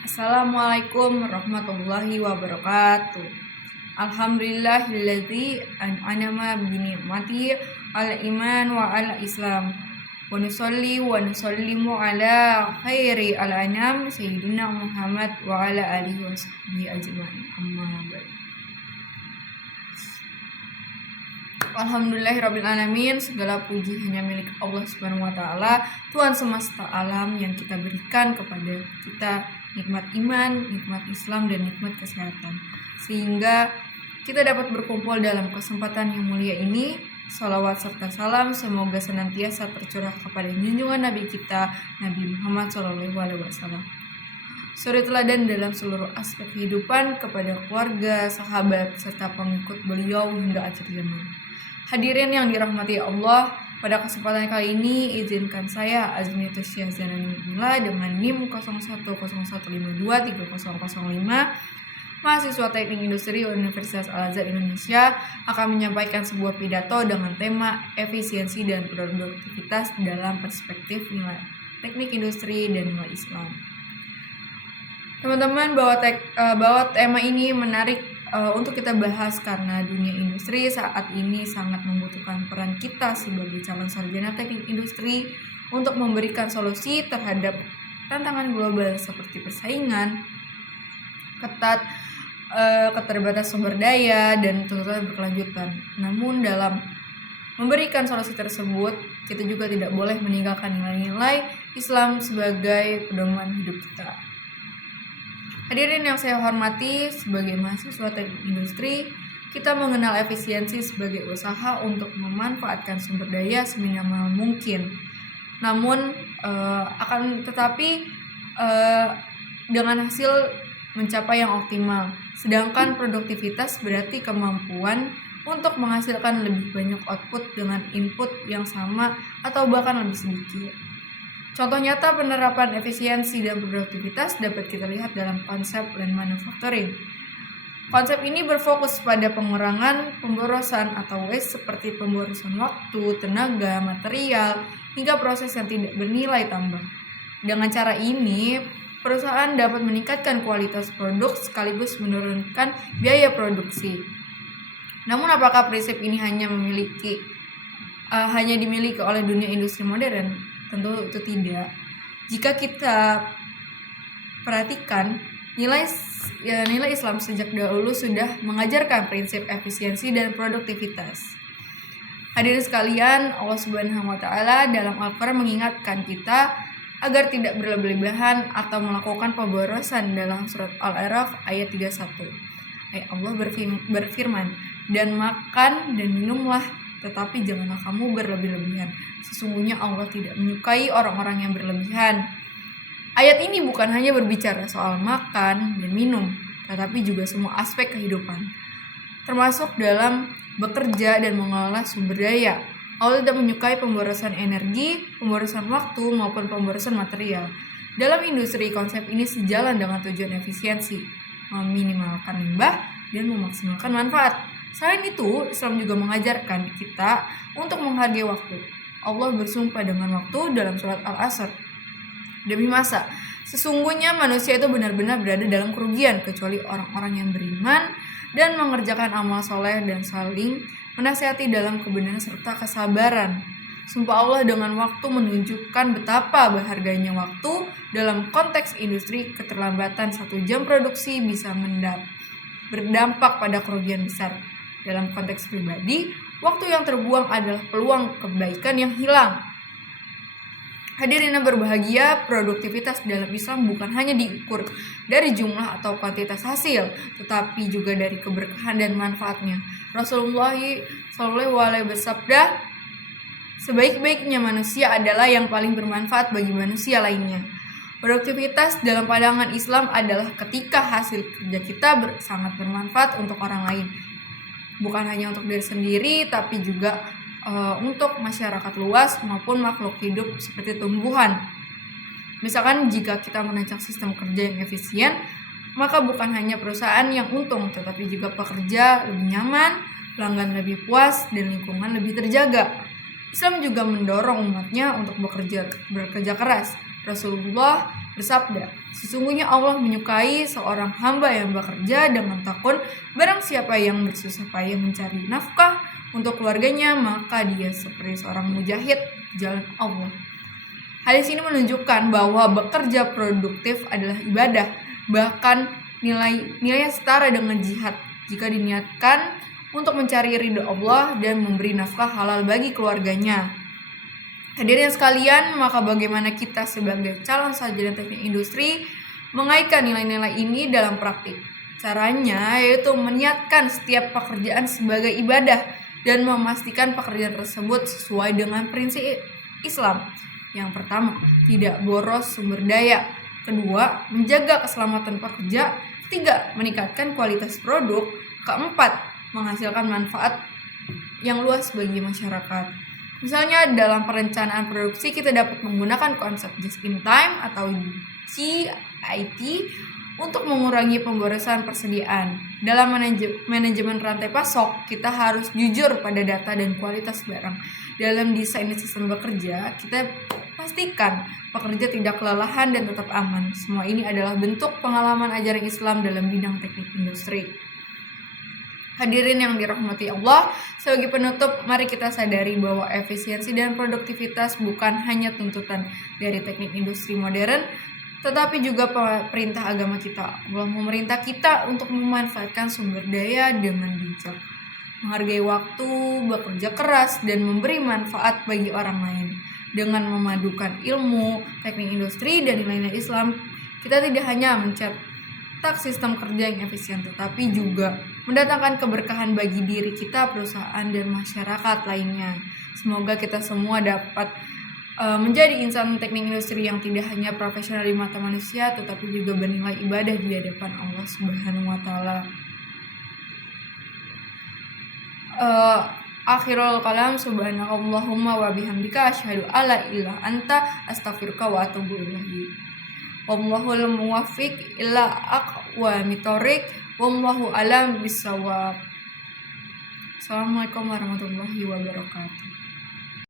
Assalamualaikum warahmatullahi wabarakatuh. Alhamdulillahilladzi an'ama bi ni'mati al-iman wa al-islam. Wa nusalli wa nusallimu ala khairi al-anam sayyidina Muhammad wa ala alihi wa sahbihi ajma'in. Amma ba'du. Alhamdulillahirabbil alamin, segala puji hanya milik Allah Subhanahu wa taala, Tuhan semesta alam yang kita berikan kepada kita nikmat iman, nikmat Islam dan nikmat kesehatan. Sehingga kita dapat berkumpul dalam kesempatan yang mulia ini. Salawat serta salam semoga senantiasa tercurah kepada junjungan Nabi kita Nabi Muhammad SAW. Suri teladan dalam seluruh aspek kehidupan kepada keluarga, sahabat, serta pengikut beliau hingga akhir zaman. Hadirin yang dirahmati Allah, pada kesempatan kali ini izinkan saya Azmiatus Syah Zanani Mula dengan NIM 0101523005 mahasiswa Teknik Industri Universitas Al-Azhar Indonesia akan menyampaikan sebuah pidato dengan tema efisiensi dan produktivitas dalam perspektif nilai teknik industri dan nilai Islam. Teman-teman, bahwa tema ini menarik untuk kita bahas karena dunia industri saat ini sangat membutuhkan peran kita sebagai calon sarjana teknik industri untuk memberikan solusi terhadap tantangan global seperti persaingan ketat, keterbatasan sumber daya, dan tuntutan berkelanjutan. Namun dalam memberikan solusi tersebut, kita juga tidak boleh meninggalkan nilai-nilai Islam sebagai pedoman hidup kita. Hadirin yang saya hormati, sebagai mahasiswa teknik industri, kita mengenal efisiensi sebagai usaha untuk memanfaatkan sumber daya seminimal mungkin. Namun akan tetapi dengan hasil mencapai yang optimal. Sedangkan produktivitas berarti kemampuan untuk menghasilkan lebih banyak output dengan input yang sama atau bahkan lebih sedikit. Contoh nyata penerapan efisiensi dan produktivitas dapat kita lihat dalam konsep lean manufacturing. Konsep ini berfokus pada pengurangan pemborosan atau waste seperti pemborosan waktu, tenaga, material, hingga proses yang tidak bernilai tambah. Dengan cara ini, perusahaan dapat meningkatkan kualitas produk sekaligus menurunkan biaya produksi. Namun apakah prinsip ini hanya dimiliki oleh dunia industri modern? Tentu itu tidak. Jika kita perhatikan, nilai Islam sejak dahulu sudah mengajarkan prinsip efisiensi dan produktivitas. Hadirin sekalian, Allah Subhanahu wa taala dalam Al-Qur'an mengingatkan kita agar tidak berlebihan atau melakukan pemborosan dalam surat Al-A'raf ayat 31. Allah berfirman, "Dan makan dan minumlah, tetapi janganlah kamu berlebih-lebihan. Sesungguhnya Allah tidak menyukai orang-orang yang berlebihan." Ayat ini bukan hanya berbicara soal makan dan minum, tetapi juga semua aspek kehidupan, termasuk dalam bekerja dan mengelola sumber daya. Allah tidak menyukai pemborosan energi, pemborosan waktu, maupun pemborosan material. Dalam industri, konsep ini sejalan dengan tujuan efisiensi, meminimalkan limbah dan memaksimalkan manfaat. Selain itu, Islam juga mengajarkan kita untuk menghargai waktu. Allah bersumpah dengan waktu dalam surat Al-Asr. Demi masa, sesungguhnya manusia itu benar-benar berada dalam kerugian kecuali orang-orang yang beriman dan mengerjakan amal soleh dan saling menasihati dalam kebenaran serta kesabaran. Sumpah Allah dengan waktu menunjukkan betapa berharganya waktu dalam konteks industri. Keterlambatan 1 jam produksi bisa berdampak pada kerugian besar. Dalam konteks pribadi, waktu yang terbuang adalah peluang kebaikan yang hilang. Hadirin yang berbahagia, produktivitas dalam Islam bukan hanya diukur dari jumlah atau kuantitas hasil, tetapi juga dari keberkahan dan manfaatnya. Rasulullah SAW bersabda, "Sebaik-baiknya manusia adalah yang paling bermanfaat bagi manusia lainnya." Produktivitas dalam pandangan Islam adalah ketika hasil kerja kita sangat bermanfaat untuk orang lain. Bukan hanya untuk diri sendiri, tapi juga untuk masyarakat luas maupun makhluk hidup seperti tumbuhan. Misalkan jika kita merancang sistem kerja yang efisien, maka bukan hanya perusahaan yang untung, tetapi juga pekerja lebih nyaman, pelanggan lebih puas, dan lingkungan lebih terjaga. Islam juga mendorong umatnya untuk bekerja keras. Rasulullah bersabda, "Sesungguhnya Allah menyukai seorang hamba yang bekerja dengan tekun. Barang siapa yang bersusah payah mencari nafkah untuk keluarganya, maka dia seperti seorang mujahid di jalan Allah." Hadis ini menunjukkan bahwa bekerja produktif adalah ibadah, bahkan nilainya setara dengan jihad jika diniatkan untuk mencari ridho Allah dan memberi nafkah halal bagi keluarganya. Hadirin sekalian, maka bagaimana kita sebagai calon sarjana teknik industri mengaitkan nilai-nilai ini dalam praktik? Caranya yaitu meniatkan setiap pekerjaan sebagai ibadah dan memastikan pekerjaan tersebut sesuai dengan prinsip Islam. Yang pertama, tidak boros sumber daya. Kedua, menjaga keselamatan pekerja. Ketiga, meningkatkan kualitas produk. Keempat, menghasilkan manfaat yang luas bagi masyarakat. Misalnya dalam perencanaan produksi kita dapat menggunakan konsep just in time atau JIT untuk mengurangi pemborosan persediaan. Dalam manajemen rantai pasok, kita harus jujur pada data dan kualitas barang. Dalam desain sistem bekerja, kita pastikan pekerja tidak kelelahan dan tetap aman. Semua ini adalah bentuk pengalaman ajaran Islam dalam bidang teknik industri. Hadirin yang dirahmati Allah, sebagai penutup, mari kita sadari bahwa efisiensi dan produktivitas bukan hanya tuntutan dari teknik industri modern, tetapi juga perintah agama kita. Allah memerintah kita untuk memanfaatkan sumber daya dengan bijak, menghargai waktu, bekerja keras, dan memberi manfaat bagi orang lain. Dengan memadukan ilmu, teknik industri, dan nilai-nilai Islam, kita tidak hanya mencetak sistem kerja yang efisien, tetapi juga mendatangkan keberkahan bagi diri kita, perusahaan, dan masyarakat lainnya. Semoga kita semua dapat menjadi insan teknik industri yang tidak hanya profesional di mata manusia, tetapi juga bernilai ibadah di hadapan Allah Subhanahu wa Ta'ala. Akhirul kalam, subhanakallahumma wa bihamdika asyhadu alla ilaha anta astaghfiruka wa atubu ilaik. Wallahul muwaffiq ila aqwamit thoriq. Wallahu a'lam bissawab. Assalamualaikum warahmatullahi wabarakatuh.